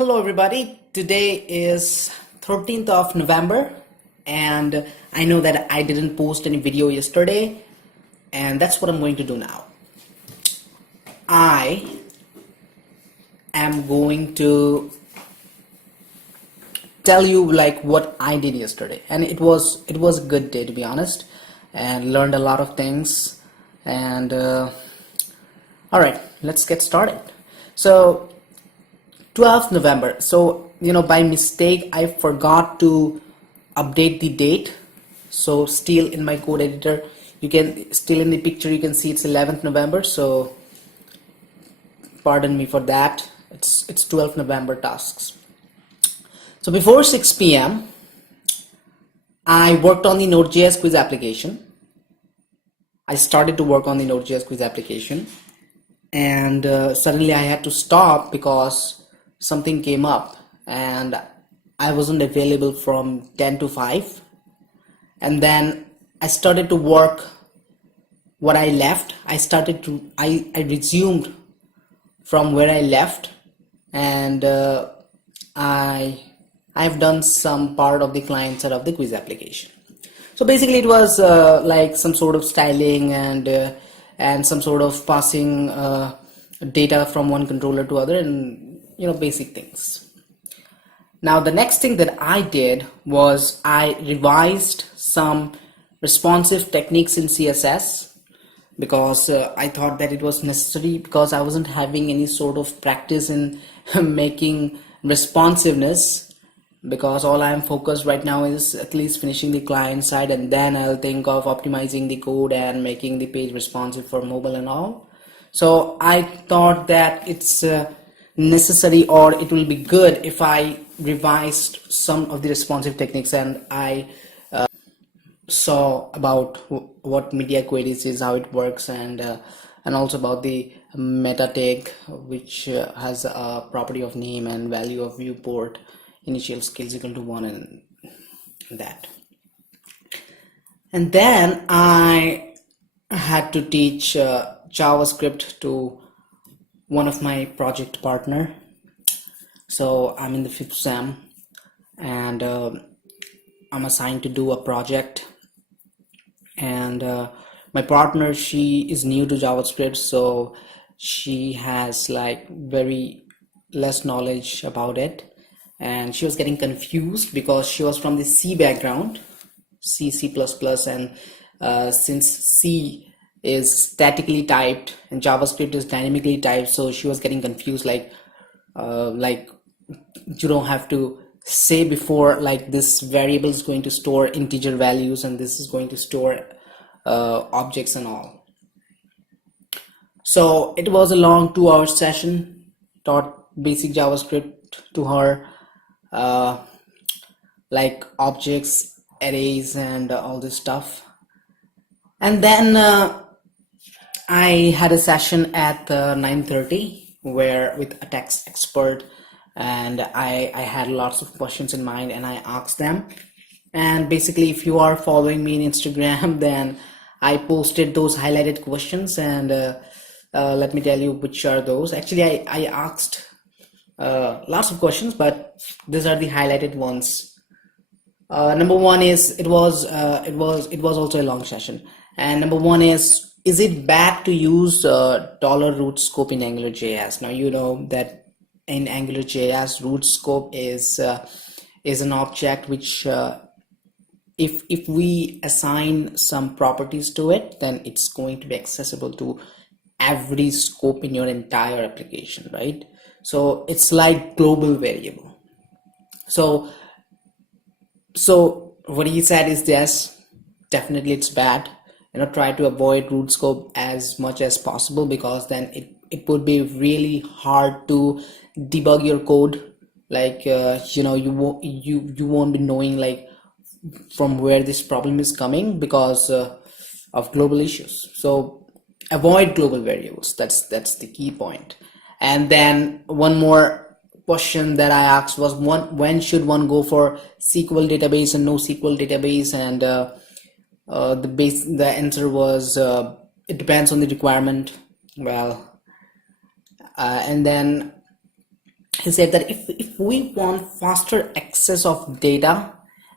Hello everybody, today is 13th of November and I know that I didn't post any video yesterday and that's what I'm going to do now. I am going to tell you like what I did yesterday, and it was a good day to be honest, and learned a lot of things. And all right, let's get started. So 12th November. So by mistake I forgot to update the date. So still in my code editor, you can still in the picture you can see it's 11th November. So pardon me for that. It's 12th November tasks. So before 6 p.m. I worked on the Node.js quiz application. I started to work on the Node.js quiz application, and suddenly I had to stop because something came up and I wasn't available from 10 to 5. And then I started to work what I left. I resumed from where I left, and I've done some part of the client side of the quiz application. So basically it was like some sort of styling and some sort of passing data from one controller to other, and basic things. Now the next thing that I did was I revised some responsive techniques in CSS because I thought that it was necessary, because I wasn't having any sort of practice in making responsiveness, because all I am focused right now is at least finishing the client side, and then I'll think of optimizing the code and making the page responsive for mobile and all. So I thought that it's necessary, or it will be good if I revised some of the responsive techniques, and I saw about what media queries is, how it works, and also about the meta tag, which has a property of name and value of viewport, initial scale equal to 1, and that. And then I had to teach JavaScript to one of my project partner. So I'm in the 5th sem, and I'm assigned to do a project, and my partner, she is new to JavaScript, so she has like very less knowledge about it, and she was getting confused because she was from the C background, C++, and since C is statically typed and JavaScript is dynamically typed, so she was getting confused, like you don't have to say before like this variable is going to store integer values and this is going to store objects and all. So it was a long 2-hour session, taught basic JavaScript to her, like objects, arrays, and all this stuff. And then I had a session at 9:30 where with a text expert, and I had lots of questions in mind and I asked them. And basically, if you are following me in Instagram, then I posted those highlighted questions, and let me tell you which are those. Actually, I asked lots of questions, but these are the highlighted ones. Number one is it was also a long session, and number one is it bad to use $root scope in AngularJS? Now you know that in AngularJS, root scope is an object which if we assign some properties to it, then it's going to be accessible to every scope in your entire application, right? So it's like global variable. So what he said is, yes, definitely it's bad. Try to avoid root scope as much as possible, because then it would be really hard to debug your code. Like you won't be knowing like from where this problem is coming because of global issues. So avoid global variables. That's the key point. And then one more question that I asked was, when should one go for SQL database and NoSQL database? And the answer was it depends on the requirement. Well, and then he said that if we want faster access of data,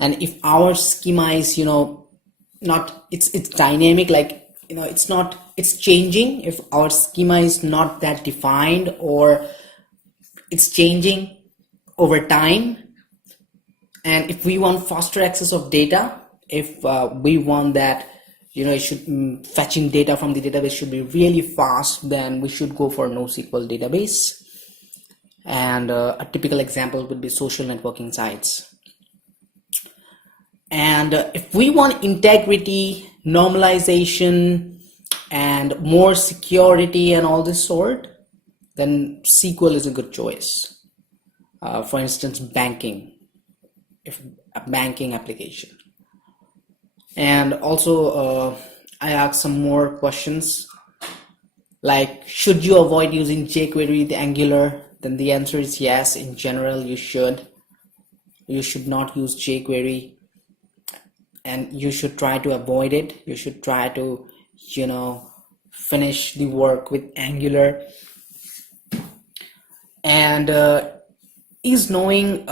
and if our schema is, not, it's dynamic, like, it's not, it's changing, if our schema is not that defined, or it's changing over time, and if we want faster access of data, if we want that, it should, fetching data from the database should be really fast, then we should go for NoSQL database. And a typical example would be social networking sites. And if we want integrity, normalization, and more security and all this sort, then SQL is a good choice. For instance, banking, if a banking application. And also I asked some more questions, like, should you avoid using jQuery with Angular? Then the answer is yes. In general, you should not use jQuery, and you should try to avoid it. You should try to, finish the work with Angular. And is knowing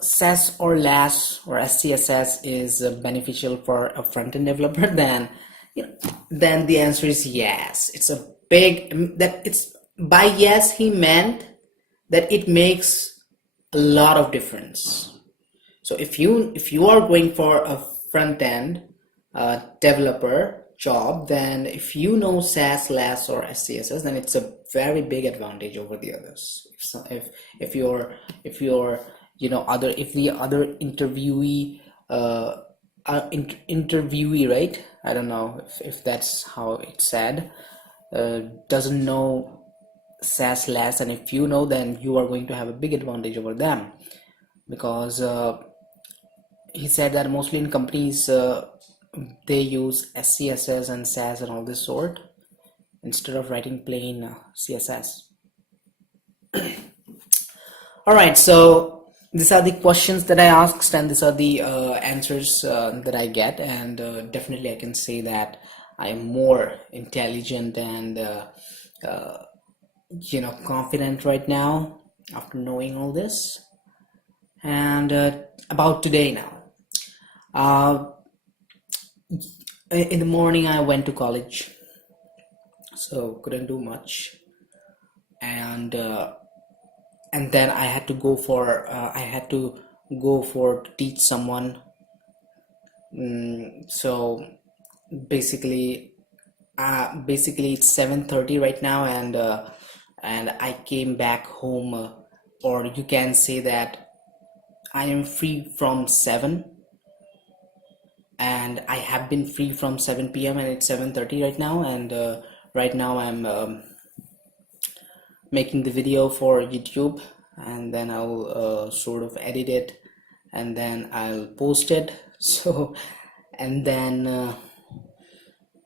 SAS or LAS or SCSS is beneficial for a front-end developer? Then the answer is yes. It's a big, that it's, by yes he meant that it makes a lot of difference. So if you are going for a front-end developer job, then if you know SAS, LAS, or SCSS, then it's a very big advantage over the others. If the other interviewee, right, I don't know if that's how it's said, doesn't know SAS, LAS, and if you know, then you are going to have a big advantage over them, because he said that mostly in companies they use SCSS and SAS and all this sort instead of writing plain CSS. All right, so these are the questions that I asked, and these are the answers that I get, and definitely I can say that I am more intelligent and confident right now after knowing all this. And about today now, in the morning I went to college, so couldn't do much, and then I had to go for to teach someone. So basically it's 7:30 right now, and I came back home, or you can say that I am free from 7, and I have been free from 7 p.m. and it's 7:30 right now, and right now I'm making the video for YouTube, and then I'll sort of edit it, and then I'll post it. So and then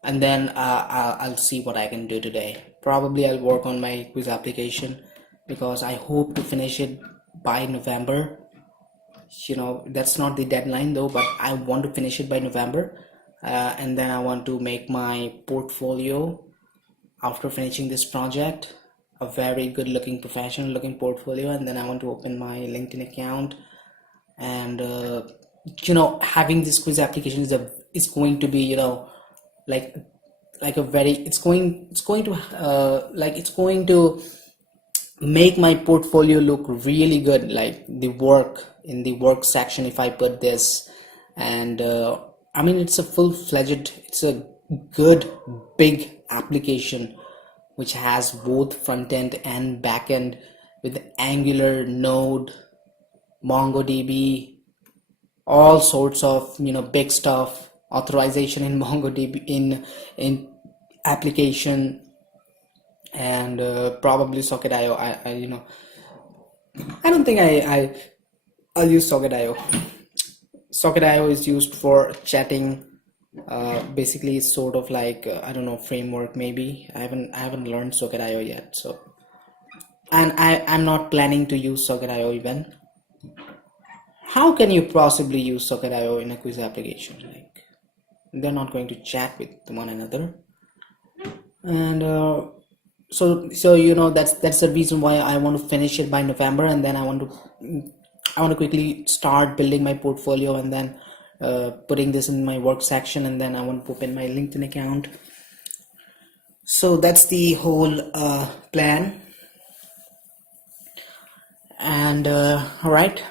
I'll see what I can do today. Probably I'll work on my quiz application, because I hope to finish it by November. That's not the deadline though, but I want to finish it by November, and then I want to make my portfolio after finishing this project, a very good looking, professional looking portfolio, and then I want to open my LinkedIn account. And having this quiz application is going to be, like a very, it's going to make my portfolio look really good, like the work in the work section, if I put this. And I mean, it's a full-fledged, it's a good big application which has both front-end and back-end, with Angular, Node, MongoDB, all sorts of big stuff, authorization in MongoDB, in application, and probably Socket.io. I don't think I'll use Socket.io. Socket.io is used for chatting. Basically it's sort of like I don't know, framework maybe. I haven't learned Socket.io yet, so, and I'm not planning to use Socket.io even. How can you possibly use Socket.io in a quiz application? Like, they're not going to chat with one another. And so you know, that's the reason why I want to finish it by November, and then I want to quickly start building my portfolio, and then putting this in my work section, and then I want to open my LinkedIn account. So that's the whole plan. And all right,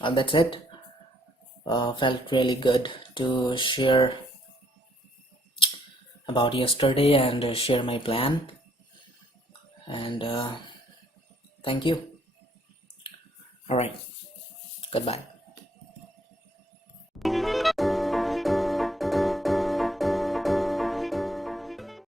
that's it. Felt really good to share about yesterday and share my plan. And thank you. All right, goodbye.